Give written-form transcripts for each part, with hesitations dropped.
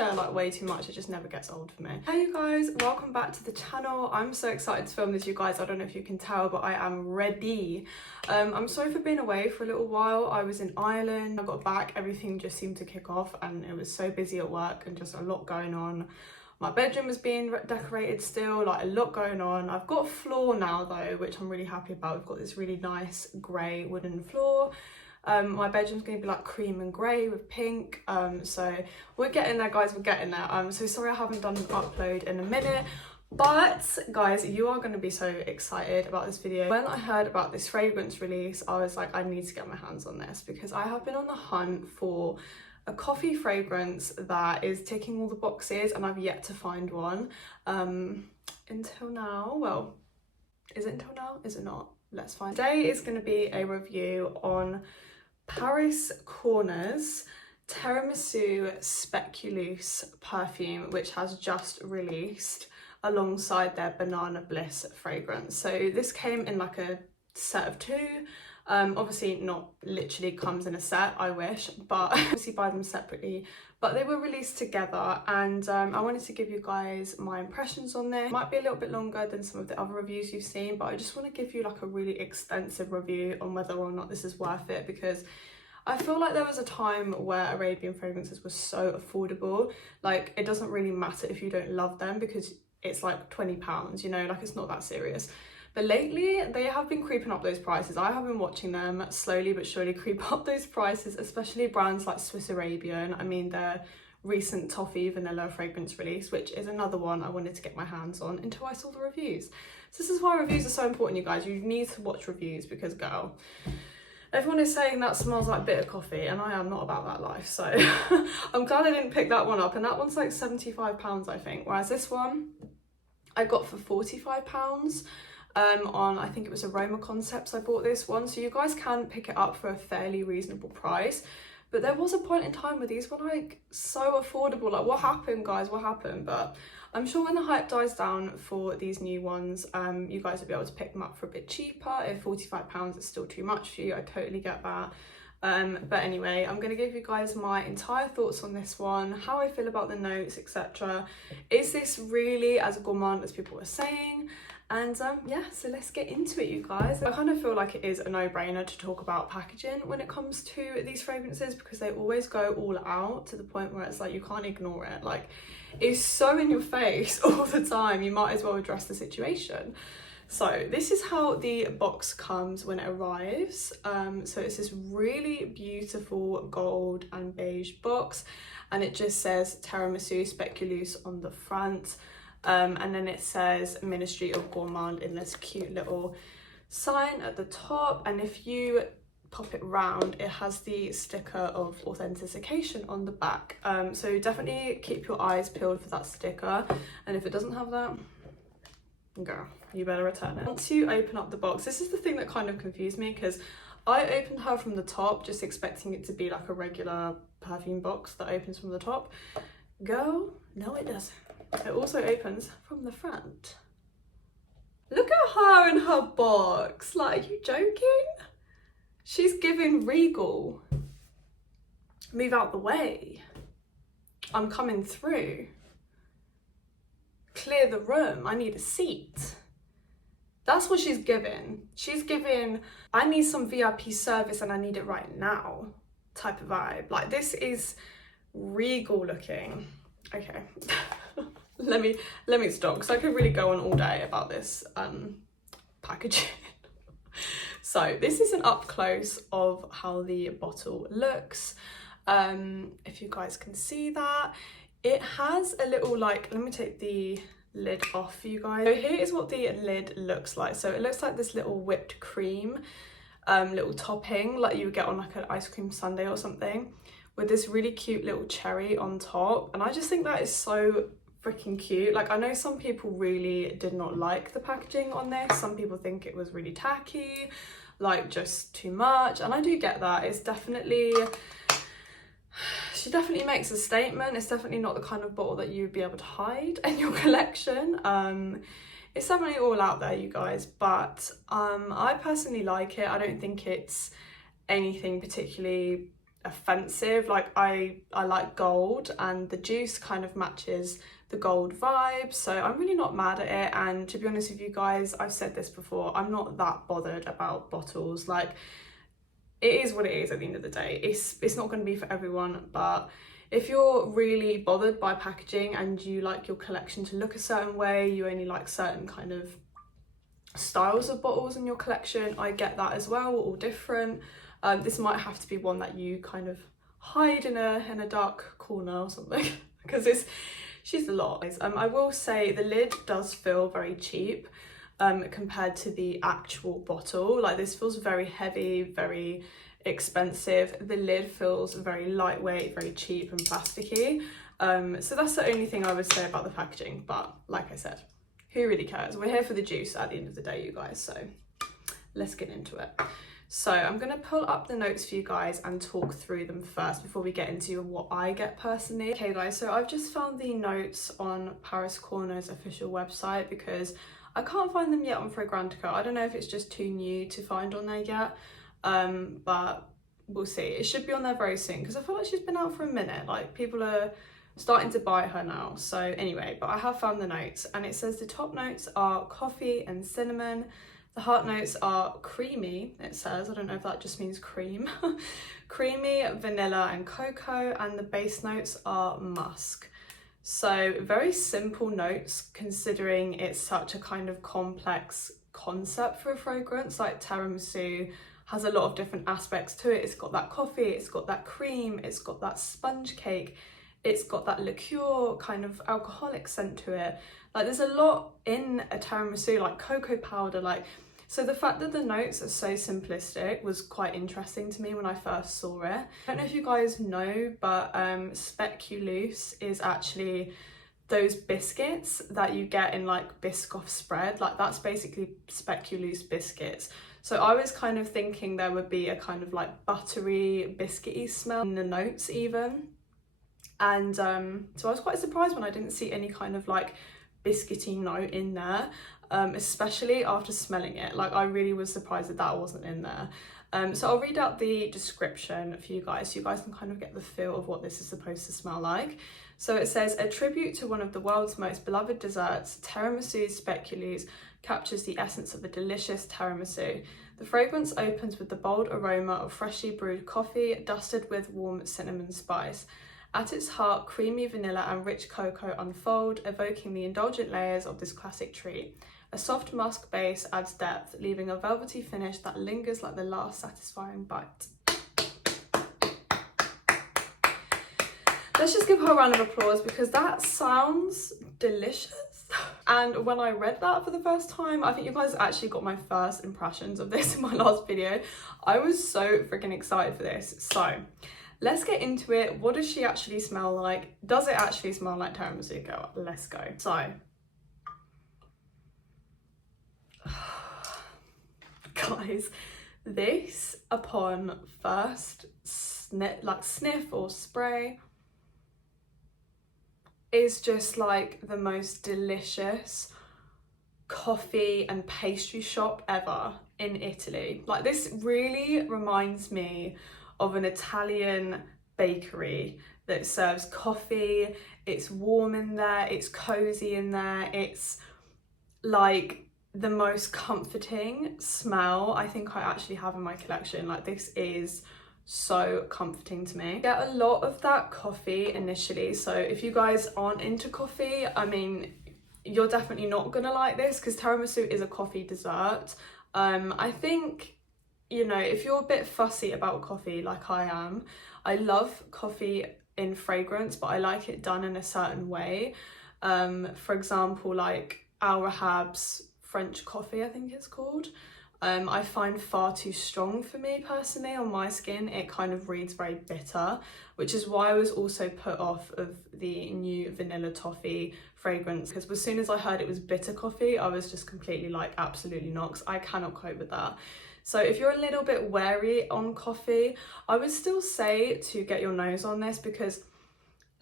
share like way too much, it just never gets old for me. Hey you guys, welcome back to the channel. I'm so excited to film this, you guys. I don't know if you can tell, but I am ready. I'm sorry for being away for a little while. I was in Ireland, I got back, everything just seemed to kick off and it was so busy at work and just a lot going on. My bedroom was being decorated still, like a lot going on. I've got a floor now though, which I'm really happy about. We've got this really nice grey wooden floor. My bedroom's going to be like cream and grey with pink, so we're getting there, guys, we're getting there. So sorry I haven't done an upload in a minute, but guys, you are going to be so excited about this video. When I heard about this fragrance release, I was like, I need to get my hands on this because I have been on the hunt for a coffee fragrance that is ticking all the boxes and I've yet to find one until now. Well, is it until now? Is it not? Let's find. Today is going to be a review on Paris Corner's Tiramisu Speculoos perfume, which has just released alongside their Banana Bliss fragrance. So this came in like a set of two. Obviously not literally comes in a set, I wish, but obviously buy them separately, but they were released together. And I wanted to give you guys my impressions on this. It might be a little bit longer than some of the other reviews you've seen, but I just want to give you like a really extensive review on whether or not this is worth it, because I feel like there was a time where Arabian fragrances were so affordable. Like, it doesn't really matter if you don't love them because it's like £20, you know, like it's not that serious. But lately, they have been creeping up those prices. I have been watching them slowly but surely creep up those prices, especially brands like Swiss Arabian. I mean, their recent toffee vanilla fragrance release, which is another one I wanted to get my hands on until I saw the reviews. So this is why reviews are so important, you guys. You need to watch reviews because, girl, everyone is saying that smells like bitter coffee and I am not about that life. So I'm glad I didn't pick that one up. And that one's like £75, I think. Whereas this one I got for £45. On, I think it was Aroma Concepts I bought this one, so you guys can pick it up for a fairly reasonable price. But there was a point in time where these were like so affordable. Like, what happened, guys? What happened? But I'm sure when the hype dies down for these new ones, you guys will be able to pick them up for a bit cheaper. If £45 is still too much for you, I totally get that. But anyway, I'm going to give you guys my entire thoughts on this one, how I feel about the notes, etc. Is this really as gourmand as people are saying? And yeah, so let's get into it, you guys. I kind of feel like it is a no-brainer to talk about packaging when it comes to these fragrances, because they always go all out to the point where it's like you can't ignore it. Like, it's so in your face all the time, you might as well address the situation. So this is how the box comes when it arrives. So it's this really beautiful gold and beige box, and it just says Tiramisu Speculoos on the front. And then it says Ministry of Gourmand in this cute little sign at the top, and if you pop it round, it has the sticker of authentication on the back. So definitely keep your eyes peeled for that sticker, and if it doesn't have that, girl, you better return it. Once you open up the box, this is the thing that kind of confused me, because I opened her from the top just expecting it to be like a regular perfume box that opens from the top. Girl, no it doesn't. It also opens from the front. Look at her in her box. Like, are you joking? She's giving regal. Move out the way. I'm coming through. Clear the room. I need a seat. That's what she's giving. She's giving, I need some VIP service and I need it right now type of vibe. Like, this is regal looking. Okay. let me stop, because I could really go on all day about this packaging. So this is an up close of how the bottle looks. If you guys can see that, it has a little, like, let me take the lid off for you guys. So here is what the lid looks like. So it looks like this little whipped cream little topping like you would get on like an ice cream sundae or something, with this really cute little cherry on top. And I just think that is so freaking cute. Like, I know some people really did not like the packaging on this. Some people think it was really tacky, like just too much, and I do get that. It's definitely, she definitely makes a statement. It's definitely not the kind of bottle that you would be able to hide in your collection. It's definitely all out there, you guys, but I personally like it. I don't think it's anything particularly offensive. Like I like gold, and the juice kind of matches the gold vibe, so I'm really not mad at it. And to be honest with you guys, I've said this before, I'm not that bothered about bottles. Like, it is what it is at the end of the day. It's not going to be for everyone, but if you're really bothered by packaging and you like your collection to look a certain way, you only like certain kind of styles of bottles in your collection, I get that as well. We're all different. This might have to be one that you kind of hide in a dark corner or something because she's a lot. I will say the lid does feel very cheap compared to the actual bottle. Like, this feels very heavy, very expensive. The lid feels very lightweight, very cheap and plasticky. So that's the only thing I would say about the packaging, but like I said, who really cares? We're here for the juice at the end of the day, you guys, so let's get into it. So I'm going to pull up the notes for you guys and talk through them first before we get into what I get personally. Okay guys, so I've just found the notes on Paris Corner's official website because I can't find them yet on Fragrantica. I don't know if it's just too new to find on there yet, but we'll see. It should be on there very soon because I feel like she's been out for a minute. Like, people are starting to buy her now. So anyway, but I have found the notes, and it says the top notes are coffee and cinnamon. The heart notes are creamy, it says. I don't know if that just means cream. Creamy, vanilla and cocoa, and the base notes are musk. So very simple notes considering it's such a kind of complex concept for a fragrance. Like, tiramisu has a lot of different aspects to it. It's got that coffee, it's got that cream, it's got that sponge cake, it's got that liqueur kind of alcoholic scent to it. Like, there's a lot in a tiramisu, like cocoa powder, like, so the fact that the notes are so simplistic was quite interesting to me when I first saw it. I don't know if you guys know, but Speculoos is actually those biscuits that you get in like Biscoff spread. Like, that's basically Speculoos biscuits. So I was kind of thinking there would be a kind of like buttery, biscuity smell in the notes even. And so I was quite surprised when I didn't see any kind of like biscuity note in there, especially after smelling it. Like, I really was surprised that that wasn't in there. So I'll read out the description for you guys so you guys can kind of get the feel of what this is supposed to smell like. So it says, a tribute to one of the world's most beloved desserts, Tiramisu Speculoos captures the essence of a delicious tiramisu. The fragrance opens with the bold aroma of freshly brewed coffee dusted with warm cinnamon spice. At its heart, creamy vanilla and rich cocoa unfold, evoking the indulgent layers of this classic treat. A soft musk base adds depth, leaving a velvety finish that lingers like the last satisfying bite. Let's just give her a round of applause because that sounds delicious. And when I read that for the first time, I think you guys actually got my first impressions of this in my last video. I was so freaking excited for this. So let's get into it. What does she actually smell like? Does it actually smell like tiramisu? Girl, let's go. So, guys, this upon first sniff or spray is just like the most delicious coffee and pastry shop ever in Italy. Like, this really reminds me of an Italian bakery that serves coffee. It's warm in there, it's cozy in there, it's like the most comforting smell I think I actually have in my collection. Like, this is so comforting to me. Get a lot of that coffee initially, so if you guys aren't into coffee, I mean, you're definitely not gonna like this because tiramisu is a coffee dessert. I think, you know, if you're a bit fussy about coffee like I am, I love coffee in fragrance, but I like it done in a certain way. For example, like Al Rahab's French coffee, I think it's called. I find far too strong for me personally on my skin. It kind of reads very bitter, which is why I was also put off of the new vanilla toffee fragrance, because as soon as I heard it was bitter coffee, I was just completely like, absolutely not, 'cause I cannot cope with that. So if you're a little bit wary on coffee, I would still say to get your nose on this because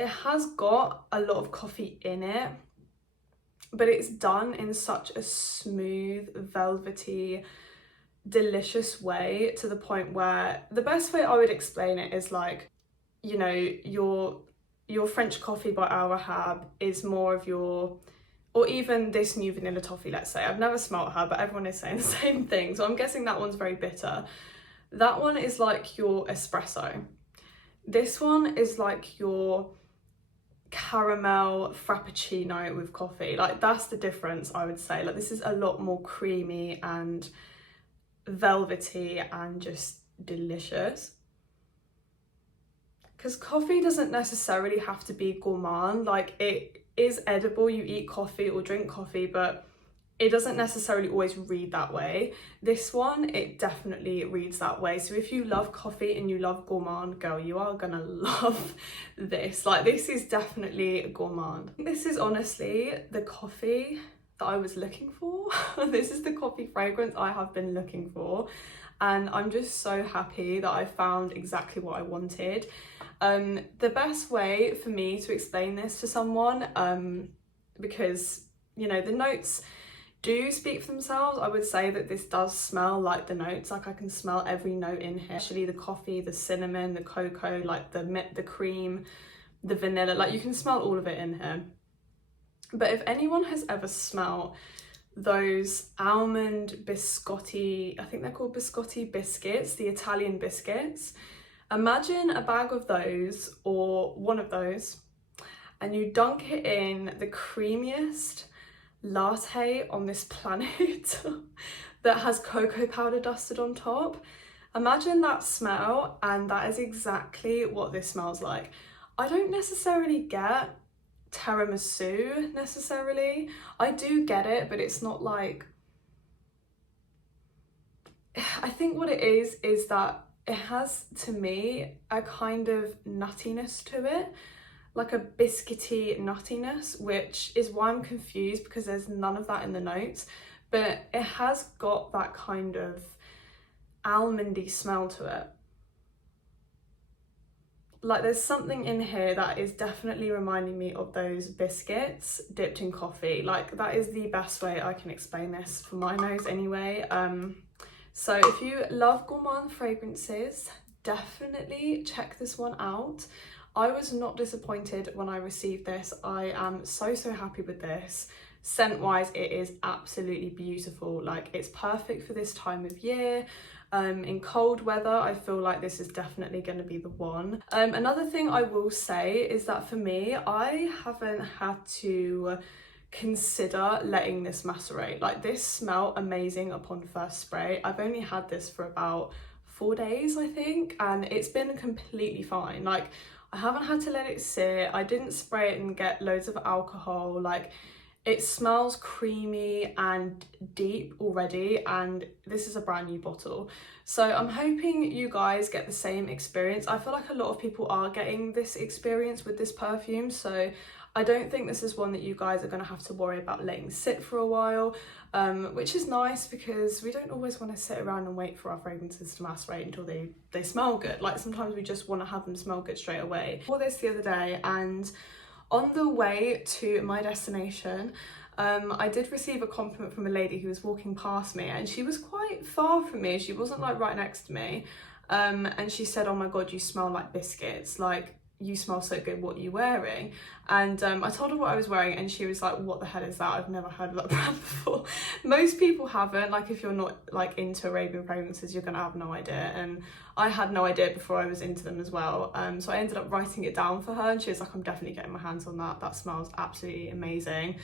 it has got a lot of coffee in it, but it's done in such a smooth, velvety, delicious way, to the point where the best way I would explain it is like, you know, your French coffee by Al Rahab is more of your, or even this new vanilla toffee, let's say. I've never smelt her, but everyone is saying the same thing, so I'm guessing that one's very bitter. That one is like your espresso. This one is like your caramel frappuccino with coffee. Like, that's the difference, I would say. Like, this is a lot more creamy and velvety and just delicious. Because coffee doesn't necessarily have to be gourmand. Like, it is edible, you eat coffee or drink coffee, but it doesn't necessarily always read that way. This one, it definitely reads that way. So if you love coffee and you love gourmand, girl, you are gonna love this. Like, this is definitely gourmand. This is honestly the coffee that I was looking for. This is the coffee fragrance I have been looking for. And I'm just so happy that I found exactly what I wanted. The best way for me to explain this to someone, because, you know, the notes do speak for themselves. I would say that this does smell like the notes. Like, I can smell every note in here. Actually, the coffee, the cinnamon, the cocoa, like the cream, the vanilla, like you can smell all of it in here. But if anyone has ever smelled those almond biscotti, I think they're called biscotti biscuits, the Italian biscuits, imagine a bag of those or one of those, and you dunk it in the creamiest latte on this planet that has cocoa powder dusted on top. Imagine that smell, and that is exactly what this smells like. I don't necessarily get tiramisu necessarily. I do get it, but it's not like, I think what it is that it has, to me, a kind of nuttiness to it, like a biscuity nuttiness, which is why I'm confused, because there's none of that in the notes, but it has got that kind of almondy smell to it. Like, there's something in here that is definitely reminding me of those biscuits dipped in coffee. Like, that is the best way I can explain this for my nose anyway. So if you love gourmand fragrances, definitely check this one out. I was not disappointed when I received this. I am so happy with this. Scent wise, it is absolutely beautiful. Like, it's perfect for this time of year. In cold weather, I feel like this is definitely going to be the one. Another thing I will say is that for me, I haven't had to consider letting this macerate. Like, this smelled amazing upon first spray. I've only had this for about 4 days, I think, and it's been completely fine. Like, I haven't had to let it sit. I didn't spray it and get loads of alcohol. Like, it smells creamy and deep already, and this is a brand new bottle. So I'm hoping you guys get the same experience. I feel like a lot of people are getting this experience with this perfume, so I don't think this is one that you guys are going to have to worry about letting sit for a while, which is nice, because we don't always want to sit around and wait for our fragrances to macerate until they smell good. Like, sometimes we just want to have them smell good straight away. I bought this the other day, and on the way to my destination, I did receive a compliment from a lady who was walking past me, and she was quite far from me. She wasn't like right next to me, and she said, "Oh my god, you smell like biscuits. Like, you smell so good, what are you wearing?" And I told her what I was wearing, and she was like, "What the hell is that? I've never heard of that brand before." Most people haven't. Like, if you're not like into Arabian fragrances, you're gonna have no idea, and I had no idea before I was into them as well. So I ended up writing it down for her, and she was like, "I'm definitely getting my hands on that. That smells absolutely amazing."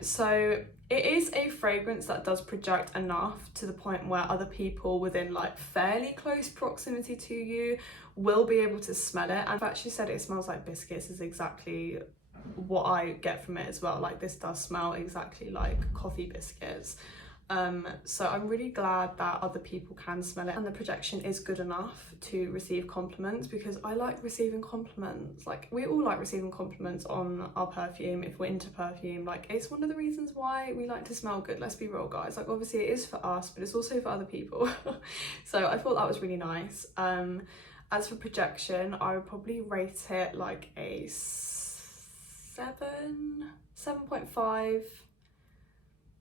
So it is a fragrance that does project enough to the point where other people within like fairly close proximity to you will be able to smell it. And in fact, she said it smells like biscuits is exactly what I get from it as well. Like, this does smell exactly like coffee biscuits. So I'm really glad that other people can smell it, and the projection is good enough to receive compliments, because I like receiving compliments. Like, we all like receiving compliments on our perfume if we're into perfume. Like, it's one of the reasons why we like to smell good, let's be real, guys. Like, obviously it is for us, but it's also for other people. So I thought that was really nice. As for projection, I would probably rate it like a 7.5.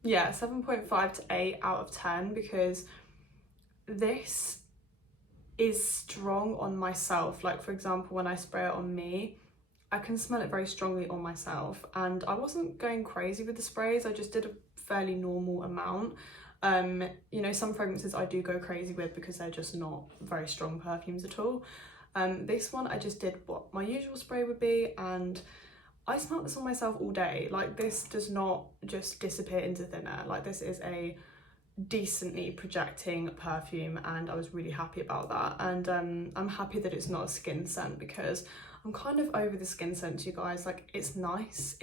Yeah, 7.5 to 8 out of 10, because this is strong on myself. Like for example, when I spray it on me, I can smell it very strongly on myself, and I wasn't going crazy with the sprays. I just did a fairly normal amount. You know, some fragrances I do go crazy with because they're just not very strong perfumes at all. This one I just did what my usual spray would be, and I smelled this on myself all day. Like this does not just disappear into thin air. Like this is a decently projecting perfume, and I was really happy about that. And I'm happy that it's not a skin scent, because I'm kind of over the skin scents, you guys. Like it's nice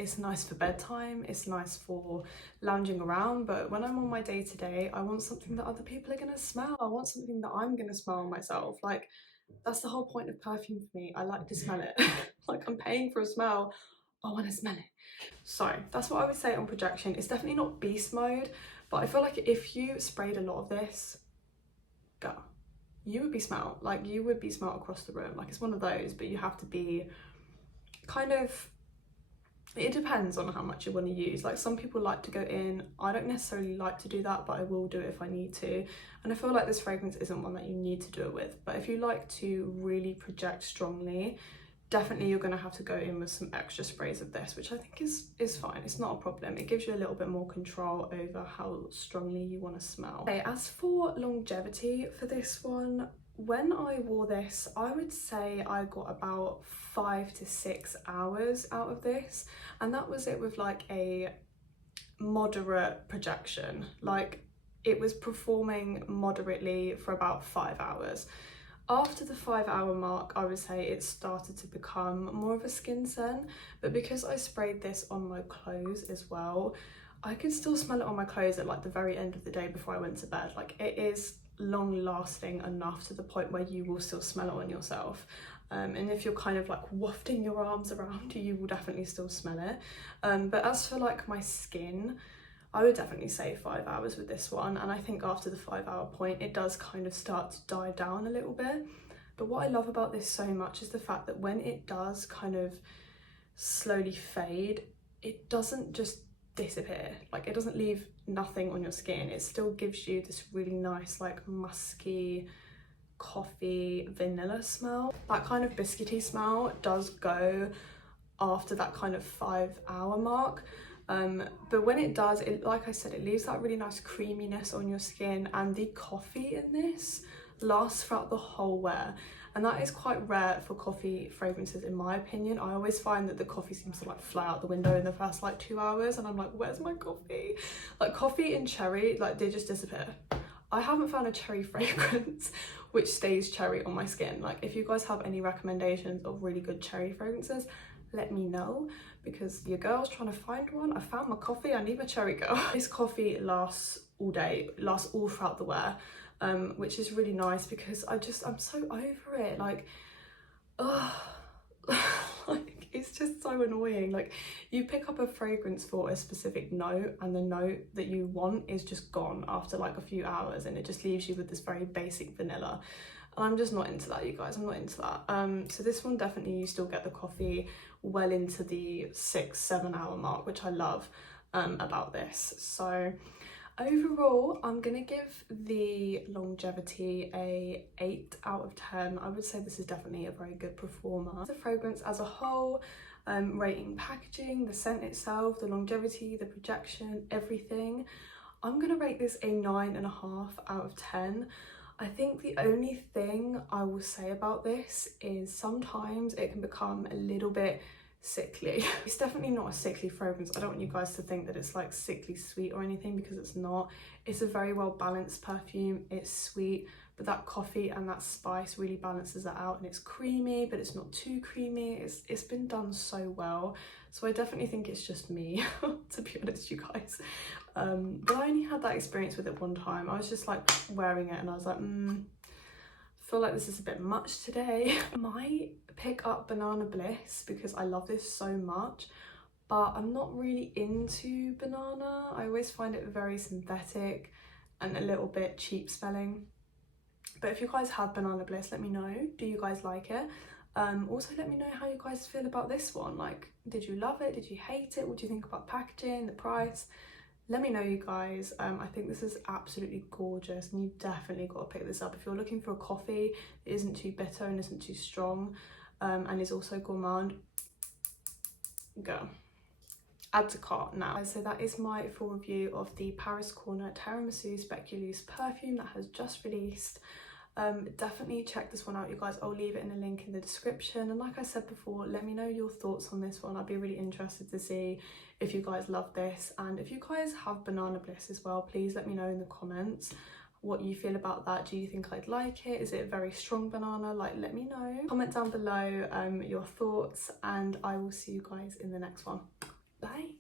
for bedtime, it's nice for lounging around, but when I'm on my day-to-day, I want something that other people are gonna smell. I want something that I'm gonna smell myself. Like that's the whole point of perfume for me. I like to smell it. Like I'm paying for a smell, I want to smell it. So that's what I would say on projection. It's definitely not beast mode, but I feel like if you sprayed a lot of this, girl, you would be smelled. Like you would be smelled across the room. Like it's one of those, but you have to be kind of, it depends on how much you want to use. Like some people like to go in. I don't necessarily like to do that, but I will do it if I need to. And I feel like this fragrance isn't one that you need to do it with. But if you like to really project strongly, definitely you're going to have to go in with some extra sprays of this, which I think is fine. It's not a problem. It gives you a little bit more control over how strongly you want to smell. Okay, as for longevity for this one, when I wore this, I would say I got about 5 to 6 hours out of this, and that was it with like a moderate projection. Like it was performing moderately for about 5 hours. After the 5 hour mark, I would say it started to become more of a skin scent, but because I sprayed this on my clothes as well, I could still smell it on my clothes at like the very end of the day before I went to bed. Like it is long lasting enough to the point where you will still smell it on yourself. And if you're kind of like wafting your arms around, you will definitely still smell it. But as for like my skin, I would definitely say 5 hours with this one, and I think after the 5 hour point it does kind of start to die down a little bit. But what I love about this so much is the fact that when it does kind of slowly fade, it doesn't just disappear. Like it doesn't leave nothing on your skin. It still gives you this really nice like musky coffee vanilla smell. That kind of biscuity smell does go after that kind of 5 hour mark. But when it does, it, like I said, it leaves that really nice creaminess on your skin, and the coffee in this lasts throughout the whole wear, and that is quite rare for coffee fragrances in my opinion. I always find that the coffee seems to like fly out the window in the first like 2 hours, and I'm like, where's my coffee? Like coffee and cherry, like they just disappear. I haven't found a cherry fragrance which stays cherry on my skin. Like if you guys have any recommendations of really good cherry fragrances, let me know, because your girl's trying to find one. I found my coffee, I need my cherry girl. This coffee lasts all day, lasts all throughout the wear, which is really nice because I'm so over it. Like, oh, like it's just so annoying. Like you pick up a fragrance for a specific note, and the note that you want is just gone after like a few hours, and it just leaves you with this very basic vanilla. And I'm just not into that, you guys. I'm not into that. So this one, definitely you still get the coffee well into the 6-7 hour mark, which I love about this. So overall, I'm gonna give the longevity a 8 out of 10. I would say this is definitely a very good performer. The fragrance as a whole, rating packaging, the scent itself, the longevity, the projection, everything, I'm gonna rate this a 9.5 out of 10. I think the only thing I will say about this is sometimes it can become a little bit sickly. It's definitely not a sickly fragrance. I don't want you guys to think that it's like sickly sweet or anything, because it's not. It's a very well balanced perfume. It's sweet, but that coffee and that spice really balances that out, and it's creamy, but it's not too creamy. It's been done so well. So I definitely think it's just me, to be honest, you guys. But I only had that experience with it one time. I was just like wearing it and I was like, feel like this is a bit much today. I might pick up Banana Bliss because I love this so much, but I'm not really into banana. I always find it very synthetic and a little bit cheap smelling. But if you guys have Banana Bliss, let me know. Do you guys like it? Also let me know how you guys feel about this one. Like, did you love it? Did you hate it? What do you think about packaging, the price? Let me know, you guys. I think this is absolutely gorgeous and you've definitely got to pick this up if you're looking for a coffee that isn't too bitter and isn't too strong, and is also gourmand. Go. Add to cart now. So that is my full review of the Paris Corner Tiramisu Speculoos perfume that has just released. Definitely check this one out, you guys. I'll leave it in a link in the description, and like I said before, let me know your thoughts on this one. I'd be really interested to see if you guys love this, and if you guys have banana bliss as well, please let me know in the comments what you feel about that. Do you think I'd like it? Is it a very strong banana? Like, let me know. Comment down below your thoughts, and I will see you guys in the next one. Bye.